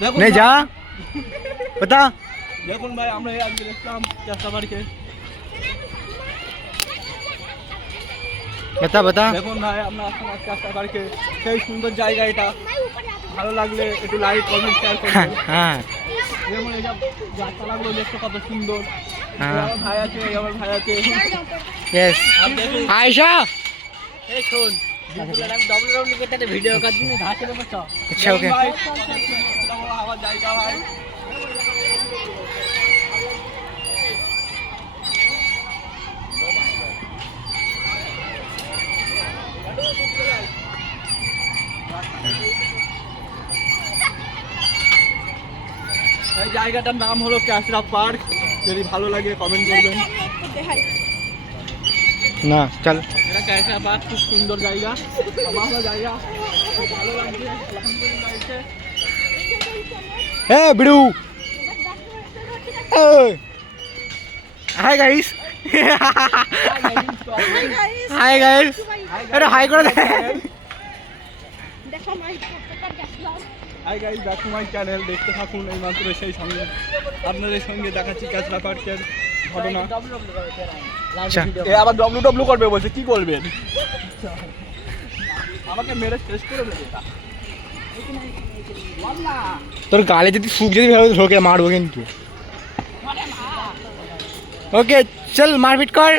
দেখুন नहीं ভাই- जा बता দেখুন ভাই আমরা এই আজকে দেখলাম চাষা বাড়িকে बता बता দেখুন ভাই আমরা আসলাম আজকে চাষা বাড়িকে সেই সুন্দর জায়গা এটা ভালো লাগলে একটু লাইক কমেন্ট শেয়ার हाँ করবেন हाँ যেমন এইসব গাছপালাগুলো দেখতে কত সুন্দর হ্যাঁ। এই আমার ভাই আছে এই আমার ভাই আছে यस আর দেখুন आयशा এই শোন আচ্ছা ওকে এই জায়গাটার নাম হলো ক্যাশরা পার্ক। যদি ভালো লাগে কমেন্ট করবেন। না চল। একা একা খুব সুন্দর জায়গা। ভালো জায়গা। ভালো লাগছে হ্যাঁ বিড়ু। হাই গাইস হাই গাইস এটা হাই করে হাই গাইস দেখো মাই চ্যানেল দেখতে থাকুন এই মাত্র সেই সঙ্গে। আপনাদের সঙ্গে দেখাচ্ছি ক্যাচলা পার্কের ঘটনা? আচ্ছা। আবার ডব্লু ডব্লু করবে বলছে কি করবেন আমাকে মেরে শেষ করে দেবে তোর গালে যদি ফুক যদি ভাবে ঢোকে মারবো কিন্তু। ওকে চল মারপিট কর।